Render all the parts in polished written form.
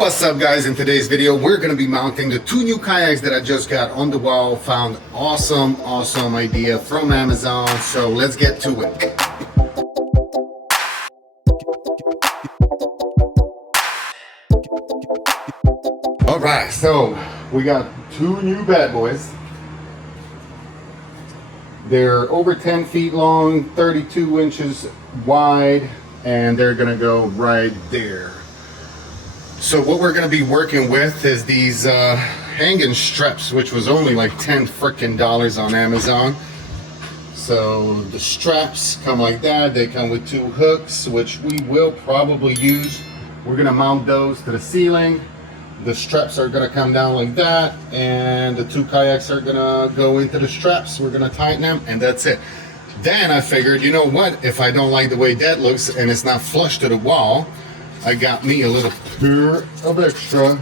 What's up, guys? In today's video we're going to be mounting the two new kayaks that I just got on the wall. Found awesome idea from Amazon, so let's get to it. Alright, so we got two new bad boys. They're over 10 feet long, 32 inches wide, and they're gonna go right there. So what we're gonna be working with is these hanging straps, which was only like $10 frickin' on Amazon. So the straps come like that. They come with two hooks, which we will probably use. We're gonna mount those to the ceiling. The straps are gonna come down like that, and the two kayaks are gonna go into the straps. We're gonna tighten them, and that's it. Then I figured, you know what, if I don't like the way that looks and it's not flush to the wall, I got me a little pair of extra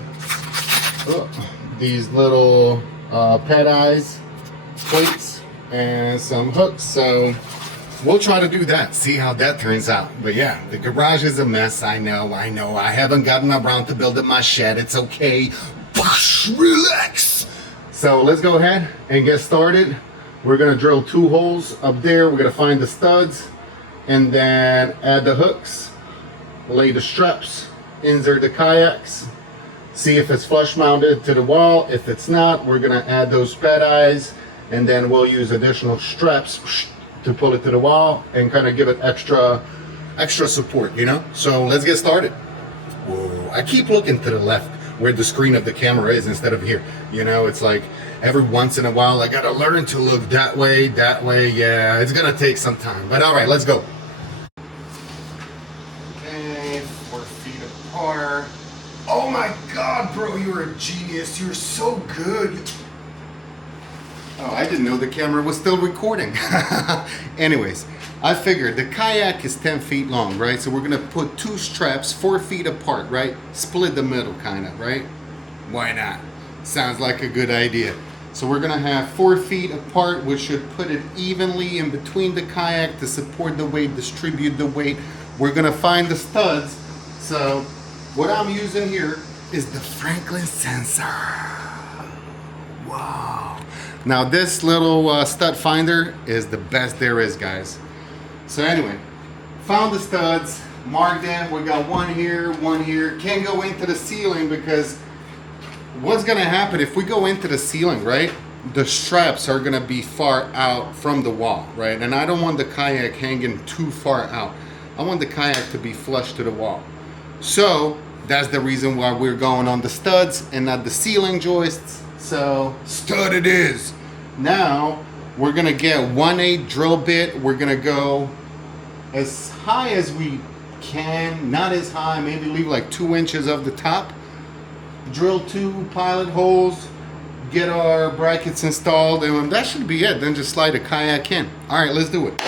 these little pad eyes plates and some hooks. So we'll try to do that, see how that turns out. But yeah, the garage is a mess. I know. I haven't gotten around to building my shed. It's okay. Relax. So let's go ahead and get started. We're gonna drill two holes up there. We're gonna find the studs and then add the hooks, lay the straps, insert the kayaks, see if it's flush mounted to the wall. If it's not, we're gonna add those pad eyes, and then we'll use additional straps to pull it to the wall and kind of give it extra support, you know? So let's get started. Whoa, I keep looking to the left where the screen of the camera is instead of here. You know, it's like every once in a while I gotta learn to look that way. Yeah, it's gonna take some time, but all right, let's go. Okay, 4 feet apart. Oh my God, bro, you're a genius. You're so good. Oh, I didn't know the camera was still recording. Anyways, I figured the kayak is 10 feet long, right? So we're gonna put two straps 4 feet apart, right? Split the middle, kind of, right? Why not? Sounds like a good idea. So we're gonna have 4 feet apart, which should put it evenly in between the kayak to support the weight, distribute the weight. We're gonna find the studs. So what I'm using here is the Franklin sensor. Wow. Now this little stud finder is the best there is, guys. So anyway, found the studs, marked them. We got one here. Can't go into the ceiling because what's gonna happen if we go into the ceiling, right? The straps are gonna be far out from the wall, right? And I don't want the kayak hanging too far out. I want the kayak to be flush to the wall. So that's the reason why we're going on the studs and not the ceiling joists. So stud it is. Now we're gonna get 1/8 drill bit. We're gonna go as high as we can, not as high, maybe leave like 2 inches of the top. Drill 2 pilot holes, get our brackets installed, and that should be it. Then just slide a kayak in. All right, let's do it.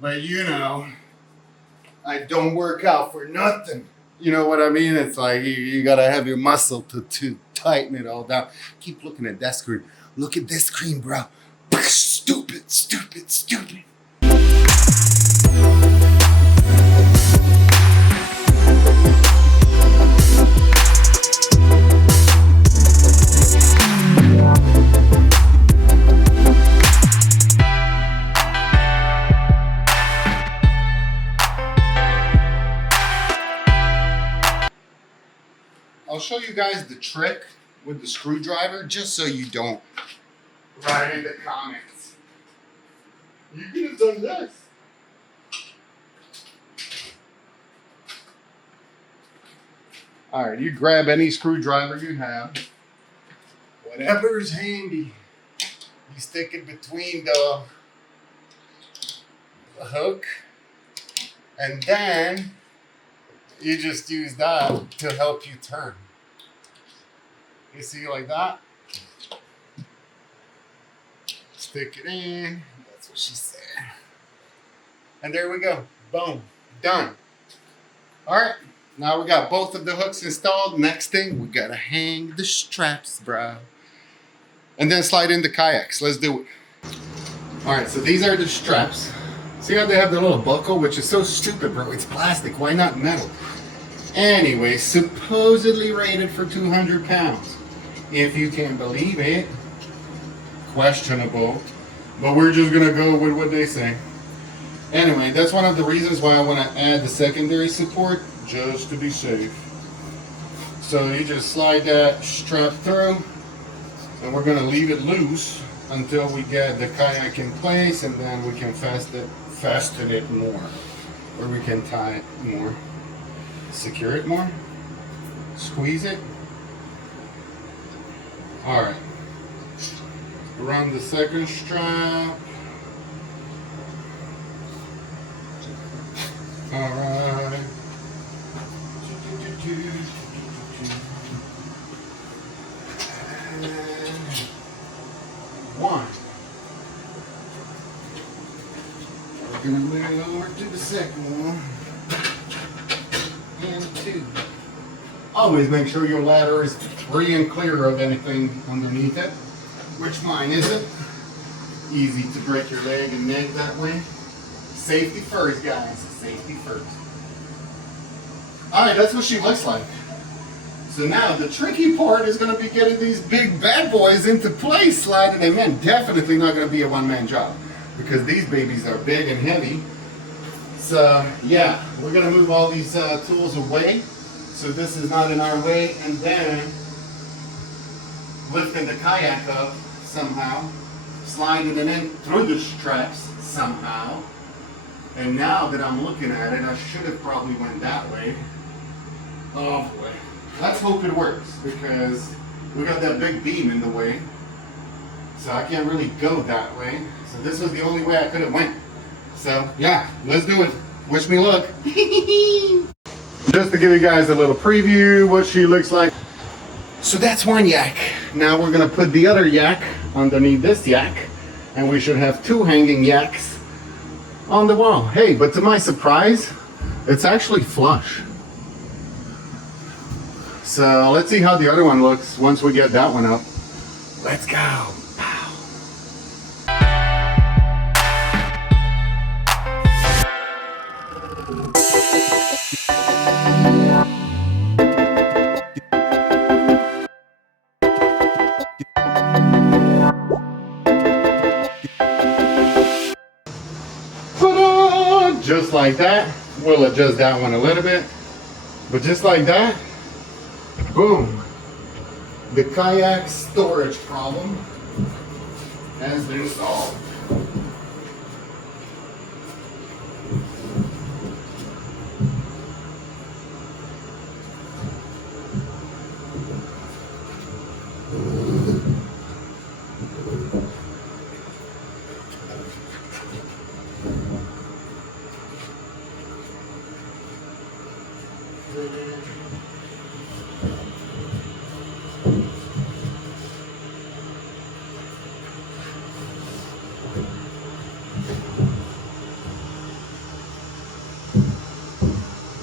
But you know, I don't work out for nothing. You know what I mean? It's like you gotta have your muscle to tighten it all down. Keep looking at that screen. Look at this screen, bro. Stupid. I'll show you guys the trick with the screwdriver, just so you don't write in the comments. You could have done this. All right, you grab any screwdriver you have, whatever's handy. You stick it between the hook, and then you just use that to help you turn. You see, like that? Stick it in. That's what she said. And there we go. Boom. Done. All right. Now we got both of the hooks installed. Next thing, we gotta hang the straps, bro. And then slide in the kayaks. Let's do it. All right, so these are the straps. See how they have the little buckle, which is so stupid, bro. It's plastic. Why not metal? Anyway, supposedly rated for 200 pounds. If you can believe it. Questionable. But we're just gonna go with what they say. Anyway, that's one of the reasons why I want to add the secondary support, just to be safe. So you just slide that strap through, and we're going to leave it loose until we get the kayak in place, and then we can fasten it more, or we can tie it more, secure it more, squeeze it. All right, run the second strap. All right. And one. We're gonna move over to the second one. And two. Always make sure your ladder is free and clear of anything underneath it, which mine isn't. Easy to break your leg and neck that way. Safety first, guys. Safety first. All right, that's what she looks like. So now the tricky part is going to be getting these big bad boys into place, sliding them in. Definitely not going to be a one-man job because these babies are big and heavy. So yeah, we're going to move all these tools away so this is not in our way, and then lifting the kayak up somehow, sliding it in through the straps somehow. And now that I'm looking at it, I should have probably went that way. Oh boy. Let's hope it works, because we got that big beam in the way. So I can't really go that way. So this was the only way I could have went. So yeah, let's do it. Wish me luck. Just to give you guys a little preview what she looks like. So that's one yak. Now we're gonna put the other yak underneath this yak, and we should have two hanging yaks on the wall. Hey, but to my surprise, it's actually flush. So let's see how the other one looks once we get that one up. Let's go. Just like that. We'll adjust that one a little bit, but just like that, boom, the kayak storage problem has been solved.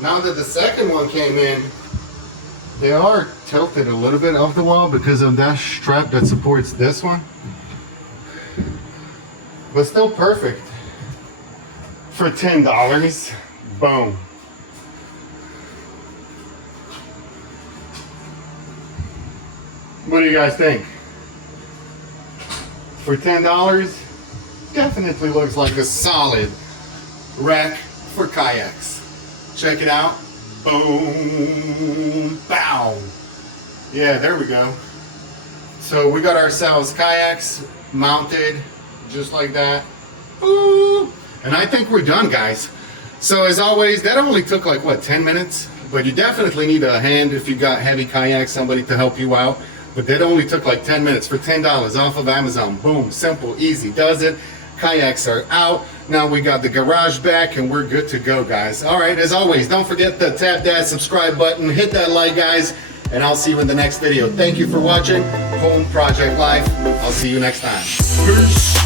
Now that the second one came in, they are tilted a little bit off the wall because of that strap that supports this one. But still perfect for $10. Boom. What do you guys think? For $10, definitely looks like a solid rack for kayaks. Check it out. Boom, bow. Yeah, there we go. So we got ourselves kayaks mounted just like that. Ooh. And I think we're done, guys. So as always, that only took like, what, 10 minutes? But you definitely need a hand if you got heavy kayaks, somebody to help you out. But that only took like 10 minutes for $10 off of Amazon. Boom, simple, easy, does it. Kayaks are out. Now we got the garage back and we're good to go, guys. All right, as always, don't forget to tap that subscribe button, hit that like, guys, and I'll see you in the next video. Thank you for watching Home Project Life. I'll see you next time. Peace.